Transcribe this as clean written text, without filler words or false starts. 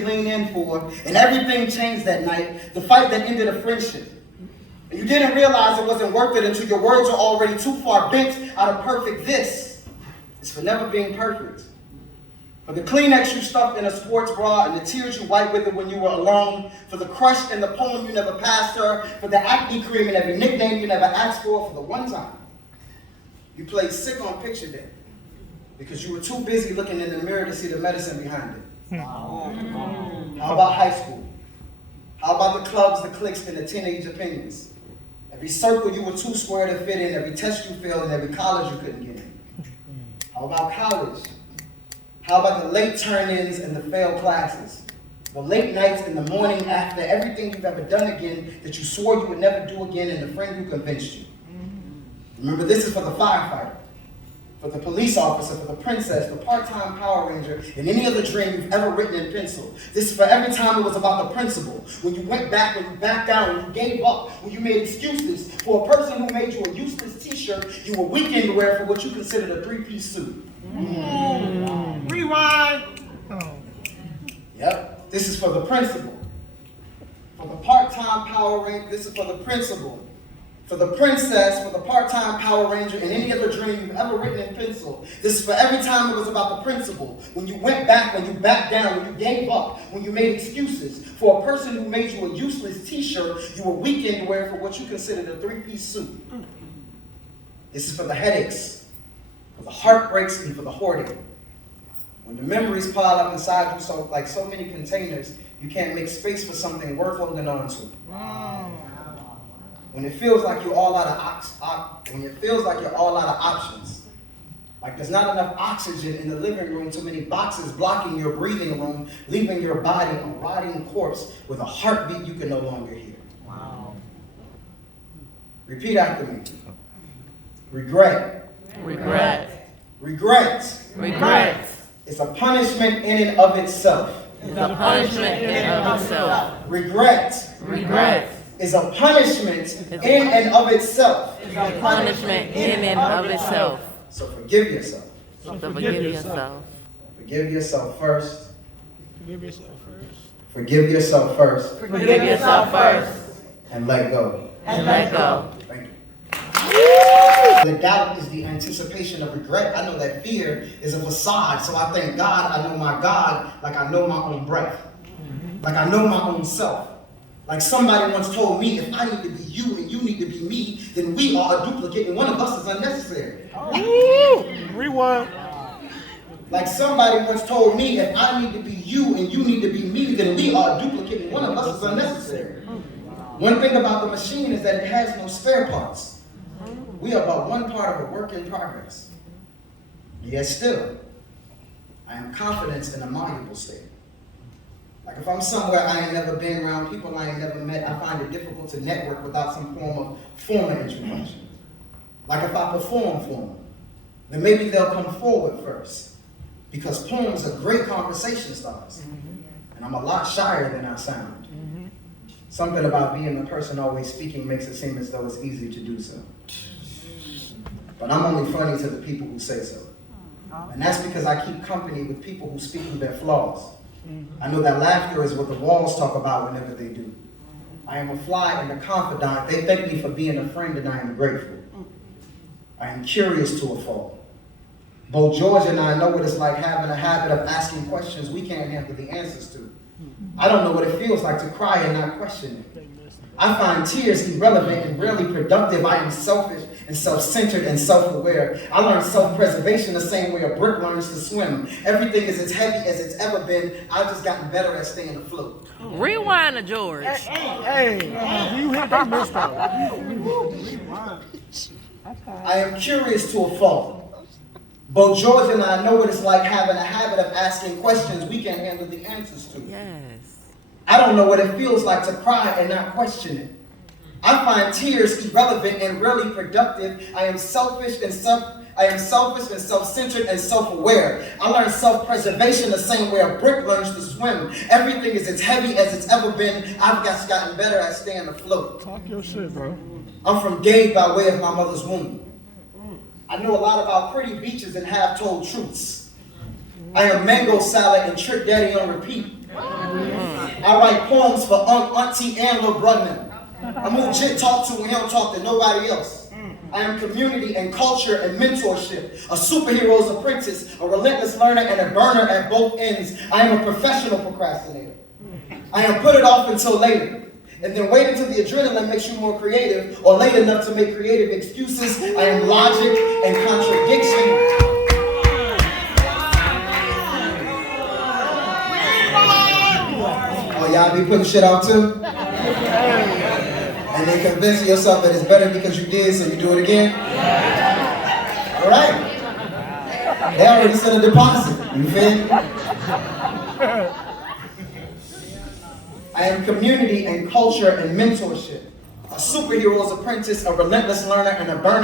lean in for, and everything changed that night, the fight that ended a friendship. And you didn't realize it wasn't worth it until your words were already too far bent out of perfect. This is for never being perfect. For the Kleenex you stuffed in a sports bra and the tears you wiped with it when you were alone. For the crush in the poem you never passed her. For the acne cream and every nickname you never asked for. For the one time you played sick on picture day because you were too busy looking in the mirror to see the medicine behind it. How about high school? How about the clubs, the cliques, and the teenage opinions? Every circle you were too square to fit in, every test you failed, and every college you couldn't get in. How about college? How about the late turn-ins and the failed classes? The late nights and the morning after, everything you've ever done again that you swore you would never do again, and the friend who convinced you. Remember, this is for the firefighter, for the police officer, for the princess, the part-time Power Ranger, and any other dream you've ever written in pencil. This is for every time it was about the principle. When you went back, when you backed down, when you gave up, when you made excuses for a person who made you a useless t-shirt you were weekend wear for what you considered a three-piece suit. Rewind. Yep, this is for the principal. For the part-time Power Ranger, this is for the principal. For the princess, for the part-time Power Ranger, and any other dream you've ever written in pencil. This is for every time it was about the principle. When you went back, when you backed down, when you gave up, when you made excuses. For a person who made you a useless t-shirt you were weekend wear for what you considered a three-piece suit. This is for the headaches, for the heartbreaks, and for the hoarding. When the memories pile up inside you like so many containers, you can't make space for something worth holding on to. When it feels like you're all out of options, like there's not enough oxygen in the living room, too many boxes blocking your breathing room, leaving your body a rotting corpse with a heartbeat you can no longer hear. Wow. Repeat after me. Regret. Regret. Regret. Regret. It's a punishment in and of itself. It's a punishment in and of itself. Regret. Regret. Is a punishment in and of itself. It's a punishment in and of itself. So forgive yourself. So forgive yourself. Forgive yourself first. Forgive yourself first. Forgive yourself first. Forgive yourself first. And let go. And let go. Thank you. The doubt is the anticipation of regret. I know that fear is a facade. So I thank God I know my God like I know my own breath. Like I know my own self. Like somebody once told me, if I need to be you and you need to be me, then we are a duplicate and one of us is unnecessary. Rewind. Like somebody once told me, if I need to be you and you need to be me, then we are a duplicate and one of us is unnecessary. One thing about the machine is that it has no spare parts. We are but one part of a work in progress. Yet still, I am confident in a malleable state. Like if I'm somewhere I ain't never been around, people I ain't never met, I find it difficult to network without some form of formal introduction. Like if I perform for them, then maybe they'll come forward first. Because poems are great conversation starters. And I'm a lot shyer than I sound. Something about being the person always speaking makes it seem as though it's easy to do so. But I'm only funny to the people who say so. And that's because I keep company with people who speak of their flaws. I know that laughter is what the walls talk about whenever they do. I am a fly and a confidant. They thank me for being a friend and I am grateful. I am curious to a fault. Both George and I know what it's like having a habit of asking questions we can't handle the answers to. I don't know what it feels like to cry and not question it. I find tears irrelevant and rarely productive. I am selfish and self-centered and self-aware. I learned self-preservation the same way a brick learns to swim. Everything is as heavy as it's ever been. I've just gotten better at staying afloat. Rewind to George. Hey, you hit that missed out. I am curious to a fault. Both George and I know what it's like having a habit of asking questions we can't handle the answers to. Yes. I don't know what it feels like to cry and not question it. I find tears irrelevant and rarely productive. I am selfish and self-centered and self-aware. I learned self-preservation the same way a brick learns to swim. Everything is as heavy as it's ever been. I've just gotten better at staying afloat. Talk your shit, bro. I'm from Dade by way of my mother's womb. I know a lot about pretty beaches and half-told truths. I am mango salad and trick daddy on repeat. I write poems for Auntie and Lil Brother. I'm who Jit talk to when he don't talk to nobody else. I am community and culture and mentorship, a superhero's apprentice, a relentless learner, and a burner at both ends. I am a professional procrastinator. I am put it off until later, and then wait until the adrenaline makes you more creative, or late enough to make creative excuses. I am logic and contradiction. Oh, y'all be putting shit out too? And then convincing yourself that it's better because you did, so you do it again? All right. They already sent a deposit. You feel me? I am community and culture and mentorship, a superhero's apprentice, a relentless learner, and a burner